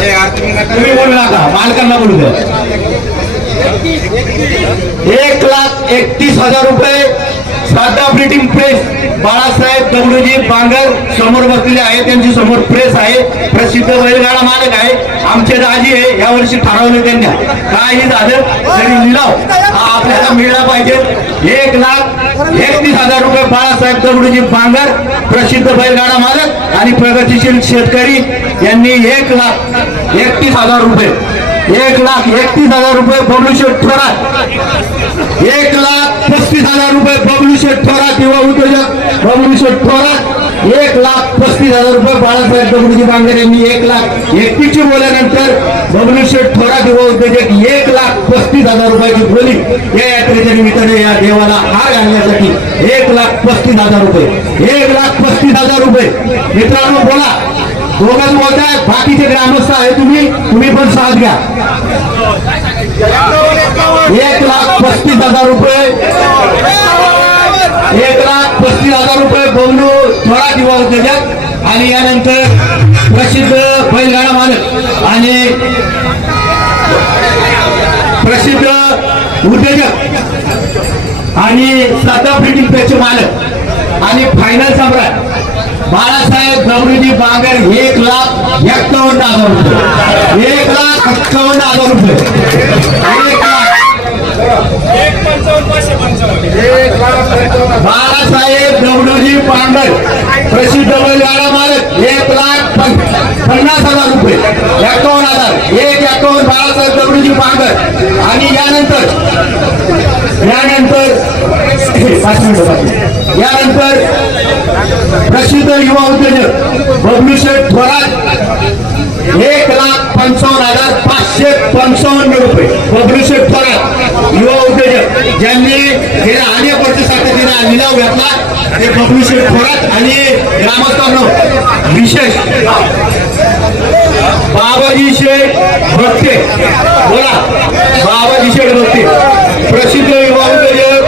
तुम्ही बोलू नका, मालकांना बोलू द्या. 1,31,000 रुपये. साधा प्रिंटिंग प्रेस बाळासाहेब दगडूजी बांगर समोर बसलेले आहे, त्यांची समोर प्रेस आहे. प्रसिद्ध बैलगाडा मालक आहे, आमचे दाजी आहे. यावर्षी ठरवलं त्यांना काही झालं तरी लिलाव हा आपल्याला मिळला पाहिजे. 1,31,000 रुपये बाळासाहेब दगडूजी बांगर प्रसिद्ध बैलगाडा मालक आणि प्रगतीशील शेतकरी यांनी 1,31,000 रुपये. 1,31,000 रुपये बबलूशेठ थोरात. 1,35,000 रुपये बबलूशेठ थोरात युवा उद्योजक बबलूशेठ थोरात. 1,35,000 रुपये बाळासाहेब दगडूजी बांगर यांनी. 1,31,000 ची बोलल्यानंतर बबलूशेठ थोरात युवा उद्योजक 1,35,000 रुपयाची बोली या यात्रेच्या निमित्ताने या देवाला हार घालण्यासाठी 1,35,000 रुपये. 1,35,000 रुपये. मित्रांनो बोला, दोघंच बोलताय, बाकीचे ग्रामस्थ आहे, तुम्ही पण साथ घ्या. 1,35,000 रुपये. 1,35,000 रुपये बबलू थोरात युवा उद्योजक आणि यानंतर प्रसिद्ध बैलगाडा मालक आणि प्रसिद्ध उद्योजक आणि साधा प्रिंटिंग प्रेसचे मालक आणि फायनल सम्राट बाळासाहेब दगडूजी बांगर 1,51,000 रुपये. 1,51,000 रुपये. 1,55,000 बाळासाहेब दगडूजी बांगर प्रसिद्ध बैलगाडा मालक 1,50,000 रुपये. 51,000. 1,51,000 बाळासाहेब दगडूजी बांगर आणि यानंतर 5 मिनिटं प्रसिद्ध युवा उद्योजक बबलूशेठ थोरात 1,55,555 रुपये. बबलूशेठ थोरात युवा उद्योजक ज्यांनी गेल्या अनेक वर्षासाठी तिने लिलाव घेतला ते बबलूशेठ थोरात आणि ग्रामस्थांना विशेष बाबाजी शेठ भक्ते. बोला, बाबाजी शेठ भक्ते प्रसिद्ध युवा उद्योजक.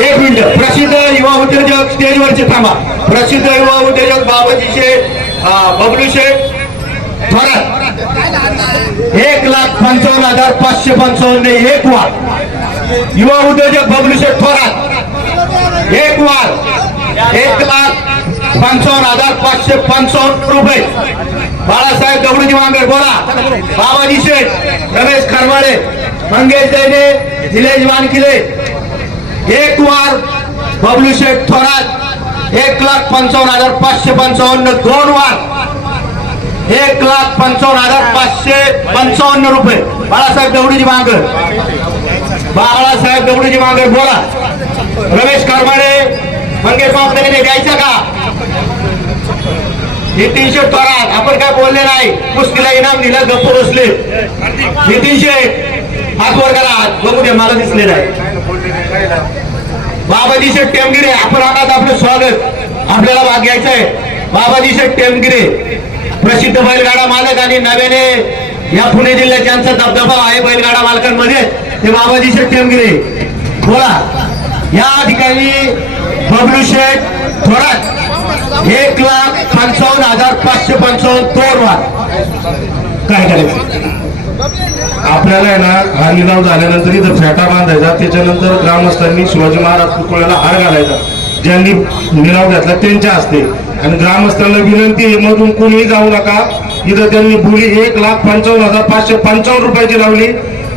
1 मिनिट. प्रसिद्ध युवा उद्योजक स्टेजवरचे थांबा. प्रसिद्ध युवा उद्योजक बाबाजी शेठ बबलूशेठ थोरात 1,55,555. 1 वार. युवा उद्योजक बबलूशेठ थोरात 1 वार. 1,55,555 रुपये. बाळासाहेब दगडूजी बांगर. बोला, बाबाजी शेठ, रमेश खरवाडे, मंगेश दैने, निलेश वानखिले. 1 वार बबलूशेठ थोरात 1,55,555. 2 वार 1,55,555 रुपये. बाळासाहेब दगडूजी बांगर. बाळासाहेब दगडूजी बांगर. बोला, रमेश खरवाडे, मंगेश वानखिले द्यायचं का? नितीन शेठ थोरात. आपण काय बोलले नाही, कुस्तीला इनाम दिलं, गप्प बसले. नितीन शेठ हात वर करा, बघू दे, मला दिसले नाही. बाबाजी शेठ टेमगिरे, आपण आता आपलं स्वागत, आपल्याला भाग घ्यायचा आहे. बाबाजी शेठ टेमगिरे प्रसिद्ध बैलगाडा मालक आणि नव्याने या पुणे जिल्ह्यात ज्यांचा दबदबा आहे बैलगाडा मालकांमध्ये ते बाबाजी शेठ टेमगिरे. बोला, या ठिकाणी बबलूशेठ थोरात 1,55,555. 2 वार. काय करायचं आपल्याला आहे ना, हा लिलाव झाल्यानंतर इथं फेटा बांधायचा, त्याच्यानंतर ग्रामस्थांनी शिवाजी महाराज पुतळ्याला हार घालायचा. ज्यांनी लिलाव घेतला त्यांच्या हस्ते. आणि ग्रामस्थांना विनंती आहे, मधून कोणीही जाऊ नका. इथं त्यांनी बोली 1,55,555 रुपयाची लावली.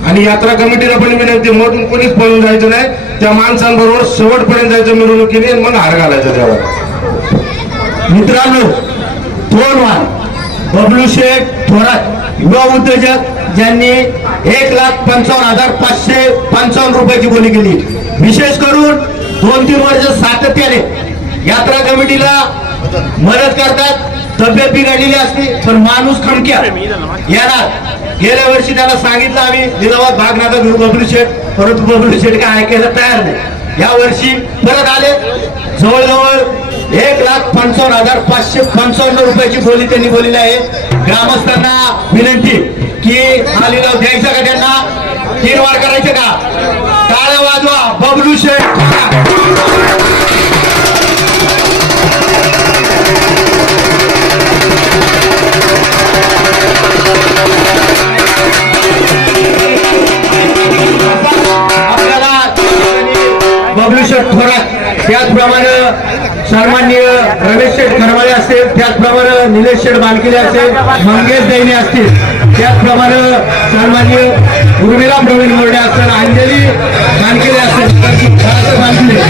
आणि यात्रा कमिटीला पण विनंती, मधून कोणीच पळून जायचं नाही. त्या माणसांबरोबर शेवटपर्यंत जायचं मिरवणुकीने, मग हार घालायचं तेव्हा. मित्रांनो, 2 वार बबलूशेठ थोरात युवा उद्योजक ज्यांनी 1,55,555 रुपयाची बोली केली. विशेष करून 2-3 वर्ष सातत्याने यात्रा कमिटीला मदत करतात. तब्येत बिघडलेली असते पण माणूस खमक्या येणार. गेल्या वर्षी त्याला सांगितलं आम्ही लिलावात भाग नका घेऊ बबलूशेठ, परंतु बबलूशेठ काय ऐकायला तयार नाही. या वर्षी परत आले. जवळजवळ 1,55,555 रुपयाची बोली त्यांनी बोललेली आहे. ग्रामस्थांना विनंती की हा लिलाव द्यायचा का, त्यांना 3 वार करायचे का? टाळ्या वाजवा बबलूशेठ. त्याचप्रमाणे सन्माननीय रमेश शेठ खरवाळे असतील, त्याचप्रमाणे निलेश शेठ बालकिले असतील, मंगेश दैने असतील, त्याचप्रमाणे सन्माननीय उर्मिला प्रवीण मोर्डे असतील, अंजली बालकिले असतील, बालकिले